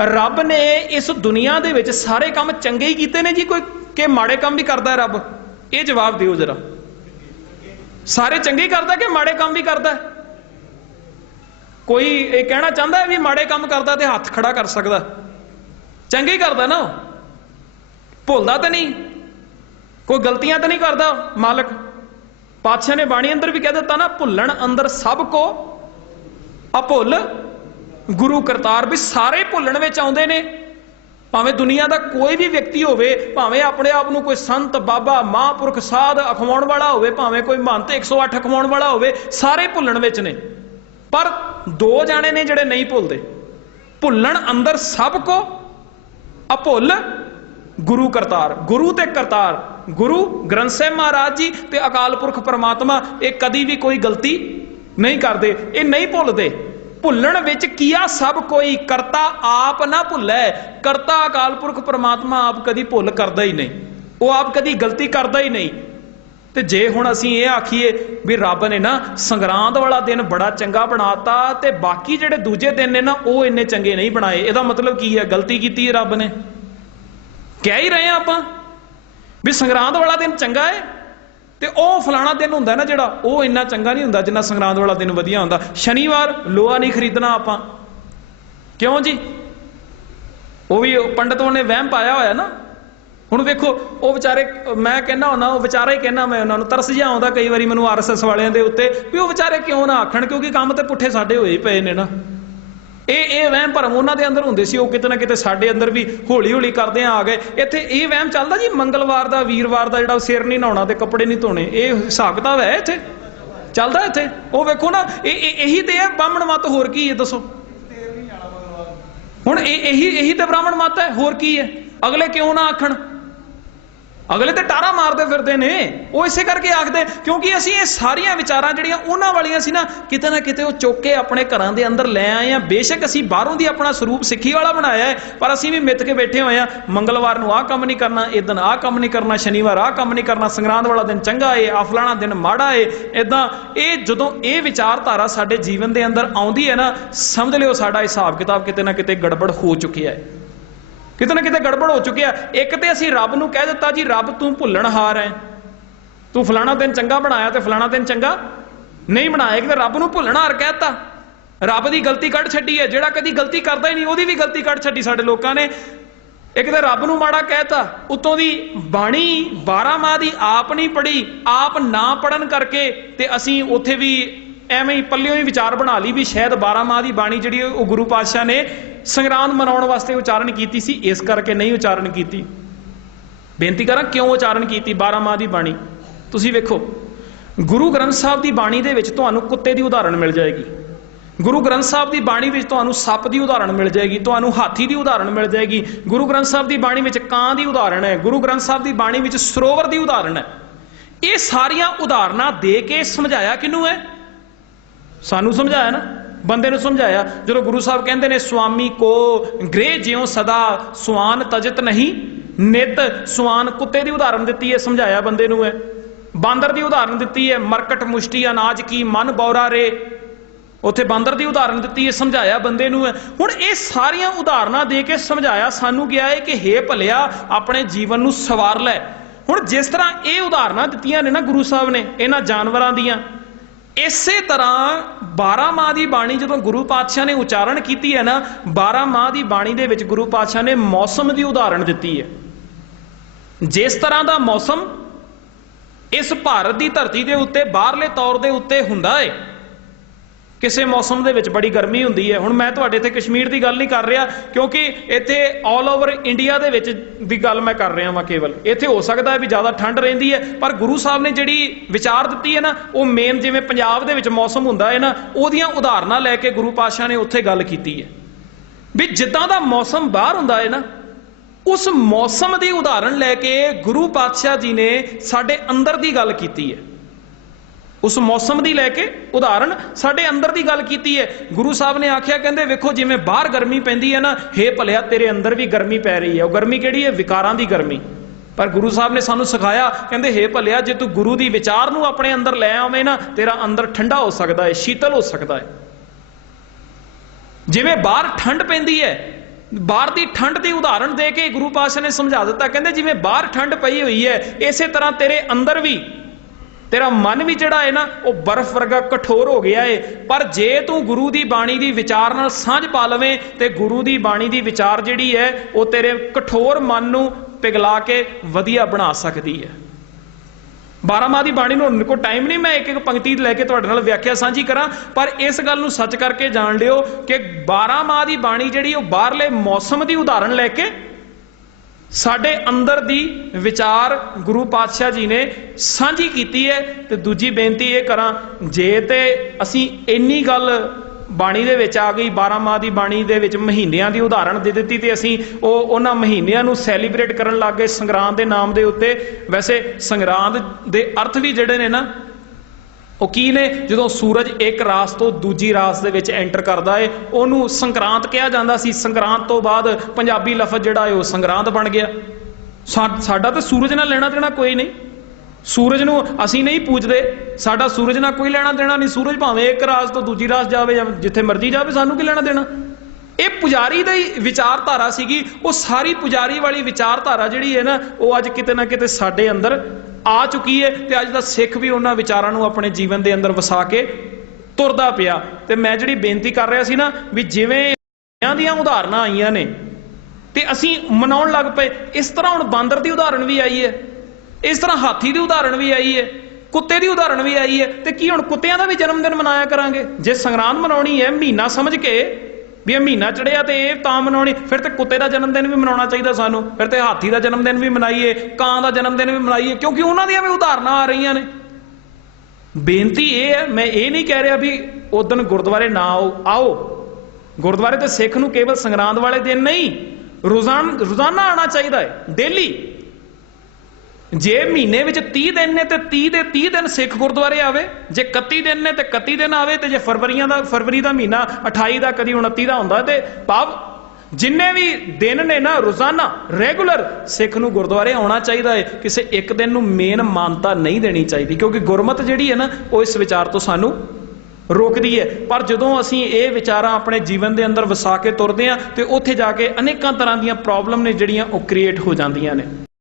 ਰੱਬ ਨੇ ਇਸ ਦੁਨੀਆ ਦੇ ਵਿੱਚ ਸਾਰੇ ਕੰਮ ਚੰਗੇ ਹੀ ਕੀਤੇ ਨੇ ਜੀ ਕੋਈ ਕਿ ਮਾੜੇ ਕੰਮ ਵੀ ਕਰਦਾ ਹੈ ਰੱਬ? ਇਹ ਜਵਾਬ ਦਿਓ ਜਰਾ। ਸਾਰੇ ਚੰਗੇ ਹੀ ਕਰਦਾ ਕਿ ਮਾੜੇ ਕੰਮ ਵੀ ਕਰਦਾ ਕੋਈ ਇਹ ਕਹਿਣਾ ਚਾਹੁੰਦਾ ਹੈ ਵੀ ਮਾੜੇ ਕੰਮ ਕਰਦਾ ਤੇ ਹੱਥ ਖੜਾ ਕਰ ਸਕਦਾ ਚੰਗੇ ਹੀ ਕਰਦਾ ਨਾ ਭੁੱਲਦਾ ਤਾਂ ਨਹੀਂ। ਕੋਈ ਗਲਤੀਆਂ ਤਾਂ ਨਹੀਂ ਕਰਦਾ ਮਾਲਕ। ਪਾਤਸ਼ਾਹ ਨੇ ਬਾਣੀ ਅੰਦਰ ਵੀ ਕਹਿ ਦਿੱਤਾ ਨਾ, ਭੁੱਲਣ ਅੰਦਰ ਸਭ ਕੋ ਅਭੁੱਲ ਗੁਰੂ ਕਰਤਾਰ ਵੀ ਸਾਰੇ ਭੁੱਲਣ ਵਿੱਚ ਆਉਂਦੇ ਨੇ। ਭਾਵੇਂ ਦੁਨੀਆ ਦਾ ਕੋਈ ਵੀ ਵਿਅਕਤੀ ਹੋਵੇ, ਭਾਵੇਂ ਆਪਣੇ ਆਪ ਨੂੰ ਕੋਈ ਸੰਤ, ਬਾਬਾ, ਮਹਾਂਪੁਰਖ, ਸਾਧ ਅਖਵਾਉਣ ਵਾਲਾ ਹੋਵੇ, ਭਾਵੇਂ ਕੋਈ ਮਹੰਤ 108 ਅਖਵਾਉਣ ਵਾਲਾ ਹੋਵੇ, ਸਾਰੇ ਭੁੱਲਣ ਵਿੱਚ ਨੇ। ਪਰ ਦੋ ਜਾਣੇ ਨੇ ਜਿਹੜੇ ਨਹੀਂ ਭੁੱਲਦੇ। ਭੁੱਲਣ ਅੰਦਰ ਸਭ ਕੋ ਅਭੁੱਲ ਗੁਰੂ ਕਰਤਾਰ। ਗੁਰੂ ਤੇ ਕਰਤਾਰ। ਗੁਰੂ ਗ੍ਰੰਥ ਸਾਹਿਬ ਮਹਾਰਾਜ ਜੀ ਤੇ ਅਕਾਲ ਪੁਰਖ ਪਰਮਾਤਮਾ, ਇਹ ਕਦੀ ਵੀ ਕੋਈ ਗਲਤੀ ਨਹੀਂ ਕਰਦੇ। ਇਹ ਨਹੀਂ ਭੁੱਲਦੇ। ਭੁੱਲਣ ਵਿੱਚ ਕੀਆ ਸਭ ਕੋਈ? ਕਰਤਾ ਆਪ ਨਾ ਭੁੱਲੈ। ਕਰਤਾ ਅਕਾਲ ਪੁਰਖ ਪ੍ਰਮਾਤਮਾ ਆਪ ਕਦੀ ਭੁੱਲ ਕਰਦਾ ਹੀ ਨਹੀਂ। ਉਹ ਆਪ ਕਦੀ ਗਲਤੀ ਕਰਦਾ ਹੀ ਨਹੀਂ। ਤੇ ਜੇ ਹੁਣ ਅਸੀਂ ਇਹ ਆਖੀਏ ਵੀ ਰੱਬ ਨੇ ਨਾ ਸੰਗਰਾਂਦ ਵਾਲਾ ਦਿਨ ਬੜਾ ਚੰਗਾ ਬਣਾਤਾ ਤੇ ਬਾਕੀ ਜਿਹੜੇ ਦੂਜੇ ਦਿਨ ਨੇ ਨਾ, ਉਹ ਇੰਨੇ ਚੰਗੇ ਨਹੀਂ ਬਣਾਏ। ਇਹਦਾ ਮਤਲਬ ਕੀ ਹੈ? ਗਲਤੀ ਕੀਤੀ ਹੈ ਰੱਬ ਨੇ? ਕਹਿ ਹੀ ਰਹੇ ਆ ਆਪਾਂ ਵੀ ਸੰਗਰਾਂਦ ਵਾਲਾ ਦਿਨ ਚੰਗਾ ਹੈ। ਤੇ ਉਹ ਫਲਾਣਾ ਦਿਨ ਹੁੰਦਾ ਨਾ ਜਿਹੜਾ, ਉਹ ਇੰਨਾ ਚੰਗਾ ਨਹੀਂ ਹੁੰਦਾ ਜਿੰਨਾ ਸੰਗਰਾਂਦ ਵਾਲਾ ਦਿਨ ਵਧੀਆ ਹੁੰਦਾ। ਸ਼ਨੀਵਾਰ ਲੋਹਾ ਨਹੀਂ ਖਰੀਦਣਾ ਆਪਾਂ। ਕਿਉਂ ਜੀ? ਉਹ ਵੀ ਉਹ ਪੰਡਤ ਨੇ ਵਹਿਮ ਪਾਇਆ ਹੋਇਆ ਨਾ। ਹੁਣ ਵੇਖੋ, ਉਹ ਵਿਚਾਰੇ, ਮੈਂ ਕਹਿੰਦਾ ਹੁੰਦਾ, ਉਹ ਵਿਚਾਰਾ ਹੀ ਕਹਿੰਦਾ ਮੈਂ ਉਹਨਾਂ ਨੂੰ, ਤਰਸ ਜਿਹਾ ਆਉਂਦਾ ਕਈ ਵਾਰੀ ਮੈਨੂੰ ਆਰਐਸਐਸ ਵਾਲਿਆਂ ਦੇ ਉੱਤੇ ਵੀ ਉਹ ਵਿਚਾਰੇ ਕਿਉਂ ਨਾ ਆਖਣ, ਕਿਉਂਕਿ ਕੰਮ ਤੇ ਪੁੱਠੇ ਸਾਡੇ ਹੋਏ ਪਏ ਨੇ ਨਾ। ਇਹ ਇਹ ਵਹਿਮ ਭਰਮ ਉਹਨਾਂ ਦੇ ਅੰਦਰ ਹੁੰਦੇ ਸੀ, ਉਹ ਕਿਤੇ ਨਾ ਕਿਤੇ ਸਾਡੇ ਅੰਦਰ ਵੀ ਹੌਲੀ ਹੌਲੀ ਕਰਦੇ ਆ ਗਏ। ਇੱਥੇ ਇਹ ਵਹਿਮ ਚੱਲਦਾ ਜੀ, ਮੰਗਲਵਾਰ ਦਾ, ਵੀਰਵਾਰ ਦਾ ਜਿਹੜਾ ਸਿਰ ਨਹੀਂ ਨਹਾਉਣਾ ਤੇ ਕੱਪੜੇ ਨਹੀਂ ਧੋਣੇ, ਇਹ ਹਿਸਾਬ ਕਿਤਾਬ ਹੈ ਇੱਥੇ? ਚੱਲਦਾ ਇੱਥੇ? ਉਹ ਵੇਖੋ ਨਾ, ਇਹ ਇਹੀ ਤੇ ਹੈ ਬਾਹਮਣ ਮਤ ਹੋਰ ਕੀ ਹੈ, ਦੱਸੋ? ਹੁਣ ਇਹ ਇਹੀ ਇਹੀ ਤੇ ਬ੍ਰਾਹਮਣ ਮਤ ਹੈ, ਹੋਰ ਕੀ ਹੈ? ਅਗਲੇ ਕਿਉਂ ਨਾ ਆਖਣ? ਅਗਲੇ ਤੇ ਟਾਰਾ ਮਾਰਦੇ ਫਿਰਦੇ ਨੇ। ਉਹ ਇਸੇ ਕਰਕੇ ਆਖਦੇ, ਕਿਉਂਕਿ ਅਸੀਂ ਇਹ ਸਾਰੀਆਂ ਵਿਚਾਰਾਂ ਜਿਹੜੀਆਂ ਉਹਨਾਂ ਵਾਲੀਆਂ ਸੀ ਨਾ, ਕਿਤੇ ਨਾ ਕਿਤੇ ਉਹ ਚੁੱਕ ਕੇ ਆਪਣੇ ਘਰਾਂ ਦੇ ਅੰਦਰ ਲੈ ਆਏ ਆ। ਬੇਸ਼ੱਕ ਅਸੀਂ ਬਾਹਰੋਂ ਦੀ ਆਪਣਾ ਸਰੂਪ ਸਿੱਖੀ ਵਾਲਾ ਬਣਾਇਆ ਹੈ, ਪਰ ਅਸੀਂ ਵੀ ਮਿੱਥ ਕੇ ਬੈਠੇ ਹੋਏ ਆ। ਮੰਗਲਵਾਰ ਨੂੰ ਆਹ ਕੰਮ ਨਹੀਂ ਕਰਨਾ ਇਦਨ ਆਹ ਕੰਮ ਨਹੀਂ ਕਰਨਾ, ਸ਼ਨੀਵਾਰ ਆਹ ਕੰਮ ਨਹੀਂ ਕਰਨਾ, ਸੰਗਰਾਂਦ ਵਾਲਾ ਦਿਨ ਚੰਗਾ ਏ ਆ ਫਲਾਣਾ ਦਿਨ ਮਾੜਾ ਏ ਇਦਾਂ ਇਹ ਜਦੋਂ ਇਹ ਵਿਚਾਰਧਾਰਾ ਸਾਡੇ ਜੀਵਨ ਦੇ ਅੰਦਰ ਆਉਂਦੀ ਹੈ ਨਾ, ਸਮਝ ਲਿਓ ਸਾਡਾ ਹਿਸਾਬ ਕਿਤਾਬ ਕਿਤੇ ਨਾ ਕਿਤੇ ਗੜਬੜ ਹੋ ਚੁੱਕਿਆ ਹੈ। ਕਿਤੇ ਨਾ ਕਿਤੇ ਗੜਬੜ ਹੋ ਚੁੱਕਿਆ ਇੱਕ ਤੇ ਅਸੀਂ ਰੱਬ ਨੂੰ ਕਹਿ ਦਿੱਤਾ ਜੀ, ਰੱਬ ਤੂੰ ਭੁੱਲਣਹਾਰ ਹੈ ਤੂੰ ਫਲਾਣਾ ਦਿਨ ਚੰਗਾ ਬਣਾਇਆ ਤੇ ਫਲਾਣਾ ਦਿਨ ਚੰਗਾ ਨਹੀਂ ਬਣਾਇਆ। ਕਿ ਰੱਬ ਨੂੰ ਭੁੱਲਣਹਾਰ ਕਹਿਤਾ ਰੱਬ ਦੀ ਗਲਤੀ ਕੱਢ ਛੱਡੀ ਹੈ ਜਿਹੜਾ ਕਦੀ ਗਲਤੀ ਕਰਦਾ ਹੀ ਨਹੀਂ, ਉਹਦੀ ਵੀ ਗਲਤੀ ਕੱਢ ਛੱਡੀ ਸਾਡੇ ਲੋਕਾਂ ਨੇ। ਇੱਕ ਤਾਂ ਰੱਬ ਨੂੰ ਮਾੜਾ ਕਹਿਤਾ ਉਤੋਂ ਦੀ ਬਾਣੀ 12 ਮਾਹ ਦੀ ਆਪ ਨਹੀਂ ਪੜੀ ਆਪ ਨਾ ਪੜਨ ਕਰਕੇ ਤੇ ਅਸੀਂ ਉੱਥੇ ਵੀ ਐਵੇਂ ਹੀ ਪੱਲਿਓ ਹੀ ਵਿਚਾਰ ਬਣਾ ਲਈ ਵੀ ਸ਼ਾਇਦ 12 ਮਾਹ ਦੀ ਬਾਣੀ ਜਿਹੜੀ ਉਹ ਗੁਰੂ ਪਾਤਸ਼ਾਹ ਨੇ ਸੰਗਰਾਂਦ ਮਨਾਉਣ ਵਾਸਤੇ ਉਚਾਰਨ ਕੀਤੀ ਸੀ, ਇਸ ਕਰਕੇ ਨਹੀਂ ਉਚਾਰਨ ਕੀਤੀ। ਬੇਨਤੀ ਕਰਾਂ, ਕਿਉਂ ਉਚਾਰਨ ਕੀਤੀ 12 ਮਾਹ ਦੀ ਬਾਣੀ? ਤੁਸੀਂ ਵੇਖੋ, ਗੁਰੂ ਗ੍ਰੰਥ ਸਾਹਿਬ ਦੀ ਬਾਣੀ ਦੇ ਵਿੱਚ ਤੁਹਾਨੂੰ ਕੁੱਤੇ ਦੀ ਉਦਾਹਰਣ ਮਿਲ ਜਾਏਗੀ। ਗੁਰੂ ਗ੍ਰੰਥ ਸਾਹਿਬ ਦੀ ਬਾਣੀ ਵਿੱਚ ਤੁਹਾਨੂੰ ਸੱਪ ਦੀ ਉਦਾਹਰਣ ਮਿਲ ਜਾਏਗੀ, ਤੁਹਾਨੂੰ ਹਾਥੀ ਦੀ ਉਦਾਹਰਣ ਮਿਲ ਜਾਏਗੀ। ਗੁਰੂ ਗ੍ਰੰਥ ਸਾਹਿਬ ਦੀ ਬਾਣੀ ਵਿੱਚ ਕਾਂ ਦੀ ਉਦਾਹਰਣ ਹੈ, ਗੁਰੂ ਗ੍ਰੰਥ ਸਾਹਿਬ ਦੀ ਬਾਣੀ ਵਿੱਚ ਸਰੋਵਰ ਦੀ ਉਦਾਹਰਣ ਹੈ। ਇਹ ਸਾਰੀਆਂ ਉਦਾਹਰਨਾਂ ਦੇ ਕੇ ਸਮਝਾਇਆ ਕਿਹਨੂੰ ਹੈ? ਸਾਨੂੰ ਸਮਝਾਇਆ ਨਾ, ਬੰਦੇ ਨੂੰ ਸਮਝਾਇਆ। ਜਦੋਂ ਗੁਰੂ ਸਾਹਿਬ ਕਹਿੰਦੇ ਨੇ ਸੁਆਮੀ ਕੋ ਗ੍ਰਹਿ ਜਿਉ ਸਦਾ ਸੁਆਨ ਤਜਤ ਨਹੀਂ। ਨਿਤ ਸੁਆਨ ਕੁੱਤੇ ਦੀ ਉਦਾਹਰਨ ਦਿੱਤੀ ਹੈ, ਸਮਝਾਇਆ ਬੰਦੇ ਨੂੰ ਹੈ ਬਾਂਦਰ ਦੀ ਉਦਾਹਰਨ ਦਿੱਤੀ ਹੈ, ਮਰਕਟ ਮੁਸ਼ਟੀ ਅਨਾਜ ਕੀ ਮਨ ਬੌਰਾ ਰੇ। ਉੱਥੇ ਬਾਂਦਰ ਦੀ ਉਦਾਹਰਨ ਦਿੱਤੀ ਹੈ, ਸਮਝਾਇਆ ਬੰਦੇ ਨੂੰ ਹੈ ਹੁਣ ਇਹ ਸਾਰੀਆਂ ਉਦਾਹਰਨਾਂ ਦੇ ਕੇ ਸਮਝਾਇਆ, ਸਾਨੂੰ ਗਿਆ ਹੈ ਕਿ, ਹੇ ਭਲਿਆ, ਆਪਣੇ ਜੀਵਨ ਨੂੰ ਸਵਾਰ ਲੈ। ਹੁਣ ਜਿਸ ਤਰ੍ਹਾਂ ਇਹ ਉਦਾਹਰਨਾਂ ਦਿੱਤੀਆਂ ਨੇ ਨਾ ਗੁਰੂ ਸਾਹਿਬ ਨੇ, ਇਹਨਾਂ ਜਾਨਵਰਾਂ ਦੀਆਂ ਇਸੇ ਤਰ੍ਹਾਂ 12 ਮਾਹ ਦੀ ਬਾਣੀ ਜਦੋਂ ਗੁਰੂ ਪਾਤਸ਼ਾਹ ਨੇ ਉਚਾਰਨ ਕੀਤੀ ਹੈ ਨਾ 12 ਮਾਹ ਦੀ ਬਾਣੀ ਦੇ ਵਿੱਚ ਗੁਰੂ ਪਾਤਸ਼ਾਹ ਨੇ ਮੌਸਮ ਦੀ ਉਦਾਹਰਣ ਦਿੱਤੀ ਹੈ। ਜਿਸ ਤਰ੍ਹਾਂ ਦਾ ਮੌਸਮ ਇਸ ਭਾਰਤ ਦੀ ਧਰਤੀ ਦੇ ਉੱਤੇ, ਬਾਹਰਲੇ ਤੌਰ ਦੇ ਉੱਤੇ ਹੁੰਦਾ ਹੈ ਕਿਸੇ ਮੌਸਮ ਦੇ ਵਿੱਚ ਬੜੀ ਗਰਮੀ ਹੁੰਦੀ ਹੈ। ਹੁਣ ਮੈਂ ਤੁਹਾਡੇ ਇੱਥੇ ਕਸ਼ਮੀਰ ਦੀ ਗੱਲ ਨਹੀਂ ਕਰ ਰਿਹਾ, ਕਿਉਂਕਿ ਇੱਥੇ 올 ਓਵਰ ਇੰਡੀਆ ਦੇ ਵਿੱਚ ਦੀ ਗੱਲ ਮੈਂ ਕਰ ਰਿਹਾ ਵਾਂ ਕੇਵਲ। ਇੱਥੇ ਹੋ ਸਕਦਾ ਹੈ ਵੀ ਜ਼ਿਆਦਾ ਠੰਡ ਰਹਿੰਦੀ ਹੈ, ਪਰ ਗੁਰੂ ਸਾਹਿਬ ਨੇ ਜਿਹੜੀ ਵਿਚਾਰ ਦਿੱਤੀ ਹੈ ਨਾ, ਉਹ ਮੇਨ ਜਿਵੇਂ ਪੰਜਾਬ ਦੇ ਵਿੱਚ ਮੌਸਮ ਹੁੰਦਾ ਹੈ ਨਾ, ਉਹਦੀਆਂ ਉਦਾਹਰਨਾਂ ਲੈ ਕੇ ਗੁਰੂ ਪਾਤਸ਼ਾਹ ਨੇ ਉੱਥੇ ਗੱਲ ਕੀਤੀ ਹੈ। ਵੀ ਜਿੱਦਾਂ ਦਾ ਮੌਸਮ ਬਾਹਰ ਹੁੰਦਾ ਹੈ ਨਾ, ਉਸ ਮੌਸਮ ਦੀ ਉਦਾਹਰਣ ਲੈ ਕੇ ਗੁਰੂ ਪਾਤਸ਼ਾਹ ਜੀ ਨੇ ਸਾਡੇ ਅੰਦਰ ਦੀ ਗੱਲ ਕੀਤੀ ਹੈ। ਉਸ ਮੌਸਮ ਦੀ ਲੈ ਕੇ ਉਦਾਹਰਣ ਸਾਡੇ ਅੰਦਰ ਦੀ ਗੱਲ ਕੀਤੀ ਹੈ। ਗੁਰੂ ਸਾਹਿਬ ਨੇ ਆਖਿਆ, ਕਹਿੰਦੇ ਵੇਖੋ ਜਿਵੇਂ ਬਾਹਰ ਗਰਮੀ ਪੈਂਦੀ ਹੈ ਨਾ, ਹੇ ਭਲਿਆ ਤੇਰੇ ਅੰਦਰ ਵੀ ਗਰਮੀ ਪੈ ਰਹੀ ਹੈ। ਉਹ ਗਰਮੀ ਕਿਹੜੀ ਹੈ? ਵਿਕਾਰਾਂ ਦੀ ਗਰਮੀ। ਪਰ ਗੁਰੂ ਸਾਹਿਬ ਨੇ ਸਾਨੂੰ ਸਿਖਾਇਆ, ਕਹਿੰਦੇ ਹੇ ਭਲਿਆ, ਜੇ ਤੂੰ ਗੁਰੂ ਦੀ ਵਿਚਾਰ ਨੂੰ ਆਪਣੇ ਅੰਦਰ ਲੈ ਆਵੇਂ ਨਾ, ਤੇਰਾ ਅੰਦਰ ਠੰਡਾ ਹੋ ਸਕਦਾ ਹੈ, ਸ਼ੀਤਲ ਹੋ ਸਕਦਾ ਹੈ। ਜਿਵੇਂ ਬਾਹਰ ਠੰਡ ਪੈਂਦੀ ਹੈ, ਬਾਹਰ ਦੀ ਠੰਡ ਦੀ ਉਦਾਹਰਣ ਦੇ ਕੇ ਗੁਰੂ ਪਾਤਸ਼ਾਹ ਨੇ ਸਮਝਾ ਦਿੱਤਾ, ਕਹਿੰਦੇ ਜਿਵੇਂ ਬਾਹਰ ਠੰਡ ਪਈ ਹੋਈ ਹੈ, ਇਸੇ ਤਰ੍ਹਾਂ ਤੇਰੇ ਅੰਦਰ ਵੀ ਤੇਰਾ ਮਨ ਵੀ ਜਿਹੜਾ ਹੈ ਨਾ, ਉਹ ਬਰਫ਼ ਵਰਗਾ ਕਠੋਰ ਹੋ ਗਿਆ ਏ। ਪਰ ਜੇ ਤੂੰ ਗੁਰੂ ਦੀ ਬਾਣੀ ਦੀ ਵਿਚਾਰ ਨਾਲ ਸਾਂਝ ਪਾ ਲਵੇਂ, ਤੇ ਗੁਰੂ ਦੀ ਬਾਣੀ ਦੀ ਵਿਚਾਰ ਜਿਹੜੀ ਹੈ, ਉਹ ਤੇਰੇ ਕਠੋਰ ਮਨ ਨੂੰ ਪਿਘਲਾ ਕੇ ਵਧੀਆ ਬਣਾ ਸਕਦੀ ਹੈ। ਬਾਰਾਮਾਹ ਦੀ ਬਾਣੀ ਨੂੰ ਕੋ ਟਾਈਮ ਨਹੀਂ, ਮੈਂ ਇੱਕ ਇੱਕ ਪੰਕਤੀ ਲੈ ਕੇ ਤੁਹਾਡੇ ਨਾਲ ਵਿਆਖਿਆ ਸਾਂਝੀ ਕਰਾਂ, ਪਰ ਇਸ ਗੱਲ ਨੂੰ ਸੱਚ ਕਰਕੇ ਜਾਣ ਲਿਓ ਕਿ ਬਾਰਾਮਾਹ ਦੀ ਬਾਣੀ ਜਿਹੜੀ, ਉਹ ਬਾਹਰਲੇ ਮੌਸਮ ਦੀ ਉਦਾਹਰਣ ਲੈ ਕੇ ਸਾਡੇ ਅੰਦਰ ਦੀ ਵਿਚਾਰ ਗੁਰੂ ਪਾਤਸ਼ਾਹ ਜੀ ਨੇ ਸਾਂਝੀ ਕੀਤੀ ਹੈ ਤੇ ਦੂਜੀ ਬੇਨਤੀ ਇਹ ਕਰਾਂ, ਜੇ ਤੇ ਅਸੀਂ ਇੰਨੀ ਗੱਲ ਬਾਣੀ ਦੇ ਵਿੱਚ ਆ ਗਈ 12 ਮਾਹ ਦੀ ਬਾਣੀ ਦੇ ਵਿੱਚ ਮਹੀਨਿਆਂ ਦੀ ਉਦਾਹਰਣ ਦੇ ਦਿੱਤੀ ਤੇ ਅਸੀਂ ਉਹ ਉਹਨਾਂ ਮਹੀਨਿਆਂ ਨੂੰ ਸੈਲੀਬ੍ਰੇਟ ਕਰਨ ਲੱਗ ਗਏ ਸੰਗਰਾਂਦ ਦੇ ਨਾਮ ਦੇ ਉੱਤੇ। ਵੈਸੇ ਸੰਗਰਾਂਦ ਦੇ ਅਰਥ ਵੀ ਜਿਹੜੇ ਨੇ ਨਾ ਉਹ ਕੀ ਨੇ? ਜਦੋਂ ਸੂਰਜ ਇੱਕ ਰਾਸ ਤੋਂ ਦੂਜੀ ਰਾਸ ਦੇ ਵਿੱਚ ਐਂਟਰ ਕਰਦਾ ਏ, ਉਹਨੂੰ ਸੰਕਰਾਂਤ ਕਿਹਾ ਜਾਂਦਾ ਸੀ। ਸੰਕਰਾਂਤ ਤੋਂ ਬਾਅਦ ਪੰਜਾਬੀ ਲਫ਼ਜ਼ ਜਿਹੜਾ ਏ, ਉਹ ਸੰਗਰਾਂਦ ਬਣ ਗਿਆ। ਸਾਡਾ ਤਾਂ ਸੂਰਜ ਨਾਲ ਲੈਣਾ ਦੇਣਾ ਕੋਈ ਨਹੀਂ। ਸੂਰਜ ਨੂੰ ਅਸੀਂ ਨਹੀਂ ਪੂਜਦੇ। ਸਾਡਾ ਸੂਰਜ ਨਾਲ ਕੋਈ ਲੈਣਾ ਦੇਣਾ ਨਹੀਂ। ਸੂਰਜ ਭਾਵੇਂ ਇੱਕ ਰਾਜ ਤੋਂ ਦੂਜੀ ਰਾਸ ਜਾਵੇ ਜਾਂ ਜਿੱਥੇ ਮਰਜ਼ੀ ਜਾਵੇ, ਸਾਨੂੰ ਕੀ ਲੈਣਾ ਦੇਣਾ? ਇਹ ਪੁਜਾਰੀ ਦਾ ਹੀ ਵਿਚਾਰਧਾਰਾ ਸੀਗੀ। ਉਹ ਸਾਰੀ ਪੁਜਾਰੀ ਵਾਲੀ ਵਿਚਾਰਧਾਰਾ ਜਿਹੜੀ ਹੈ ਨਾ, ਉਹ ਅੱਜ ਕਿਤੇ ਨਾ ਕਿਤੇ ਸਾਡੇ ਅੰਦਰ ਆ ਚੁੱਕੀ ਹੈ ਤੇ ਅੱਜ ਦਾ ਸਿੱਖ ਵੀ ਉਹਨਾਂ ਵਿਚਾਰਾਂ ਨੂੰ ਆਪਣੇ ਜੀਵਨ ਦੇ ਅੰਦਰ ਵਸਾ ਕੇ ਤੁਰਦਾ ਪਿਆ। ਤੇ ਮੈਂ ਜਿਹੜੀ ਬੇਨਤੀ ਕਰ ਰਿਹਾ ਸੀ ਨਾ ਵੀ ਜਿਵੇਂ ਇਹਨਾਂ ਦੀਆਂ ਉਦਾਹਰਨਾਂ ਆਈਆਂ ਨੇ, ਤੇ ਅਸੀਂ ਮਨਾਉਣ ਲੱਗ ਪਏ। ਇਸ ਤਰ੍ਹਾਂ ਹੁਣ ਬਾਂਦਰ ਦੀ ਉਦਾਹਰਣ ਵੀ ਆਈ ਹੈ ਇਸ ਤਰ੍ਹਾਂ ਹਾਥੀ ਦੀ ਉਦਾਹਰਣ ਵੀ ਆਈ ਹੈ ਕੁੱਤੇ ਦੀ ਉਦਾਹਰਣ ਵੀ ਆਈ ਹੈ ਤੇ ਕੀ ਹੁਣ ਕੁੱਤਿਆਂ ਦਾ ਵੀ ਜਨਮ ਦਿਨ ਮਨਾਇਆ ਕਰਾਂਗੇ? ਜੇ ਸੰਗਰਾਂਦ ਮਨਾਉਣੀ ਹੈ ਮਹੀਨਾ ਸਮਝ ਕੇ ਵੀ ਇਹ ਮਹੀਨਾ ਚੜਿਆ ਤੇ ਇਹ ਤਾਂ ਮਨਾਉਣੀ, ਫਿਰ ਤੇ ਕੁੱਤੇ ਦਾ ਜਨਮ ਦਿਨ ਵੀ ਮਨਾਉਣਾ ਚਾਹੀਦਾ ਸਾਨੂੰ, ਫਿਰ ਤੇ ਹਾਥੀ ਦਾ ਜਨਮ ਦਿਨ ਵੀ ਮਨਾਈਏ, ਕਾਂ ਦਾ ਜਨਮ ਦਿਨ ਵੀ ਮਨਾਈਏ, ਕਿਉਂਕਿ ਉਹਨਾਂ ਦੀਆਂ ਵੀ ਉਦਾਹਰਨਾਂ ਆ ਰਹੀਆਂ ਨੇ। ਬੇਨਤੀ ਇਹ ਹੈ, ਮੈਂ ਇਹ ਨਹੀਂ ਕਹਿ ਰਿਹਾ ਵੀ ਉਦੋਂ ਗੁਰਦੁਆਰੇ ਨਾ ਆਓ ਆਓ। ਗੁਰਦੁਆਰੇ ਤੇ ਸਿੱਖ ਨੂੰ ਕੇਵਲ ਸੰਗਰਾਂਦ ਵਾਲੇ ਦਿਨ ਨਹੀਂ, ਰੋਜ਼ਾਨ, ਰੋਜ਼ਾਨਾ ਆਣਾ ਚਾਹੀਦਾ ਹੈ, ਡੇਲੀ। ਜੇ ਮਹੀਨੇ ਵਿੱਚ 30 ਦਿਨ ਨੇ ਤੇ 30 ਦੇ 30 ਦਿਨ ਸਿੱਖ ਗੁਰਦੁਆਰੇ ਆਵੇ, ਜੇ 31 ਦਿਨ ਨੇ ਤੇ 31 ਦਿਨ ਆਵੇ ਤੇ ਜੇ ਫਰਵਰੀਆਂ ਦਾ ਫਰਵਰੀ ਦਾ ਮਹੀਨਾ 28 ਦਾ ਕਦੀ 29 ਦਾ ਹੁੰਦਾ ਤੇ ਭਾਵ ਜਿੰਨੇ ਵੀ ਦਿਨ ਨੇ ਨਾ, ਰੋਜ਼ਾਨਾ, ਰੈਗੂਲਰ ਸਿੱਖ ਨੂੰ ਗੁਰਦੁਆਰੇ ਆਉਣਾ ਚਾਹੀਦਾ ਹੈ ਕਿਸੇ ਇੱਕ ਦਿਨ ਨੂੰ ਮੇਨ ਮਾਨਤਾ ਨਹੀਂ ਦੇਣੀ ਚਾਹੀਦੀ, ਕਿਉਂਕਿ ਗੁਰਮਤ ਜਿਹੜੀ ਹੈ ਨਾ, ਉਹ ਇਸ ਵਿਚਾਰ ਤੋਂ ਸਾਨੂੰ ਰੋਕਦੀ ਹੈ। ਪਰ ਜਦੋਂ ਅਸੀਂ ਇਹ ਵਿਚਾਰਾਂ ਆਪਣੇ ਜੀਵਨ ਦੇ ਅੰਦਰ ਵਸਾ ਕੇ ਤੁਰਦੇ ਹਾਂ ਤੇ ਉੱਥੇ ਜਾ ਕੇ ਅਨੇਕਾਂ ਤਰ੍ਹਾਂ ਦੀਆਂ ਪ੍ਰੋਬਲਮ ਨੇ ਜਿਹੜੀਆਂ ਉਹ ਕ੍ਰੀਏਟ ਹੋ ਜਾਂਦੀਆਂ ਨੇ।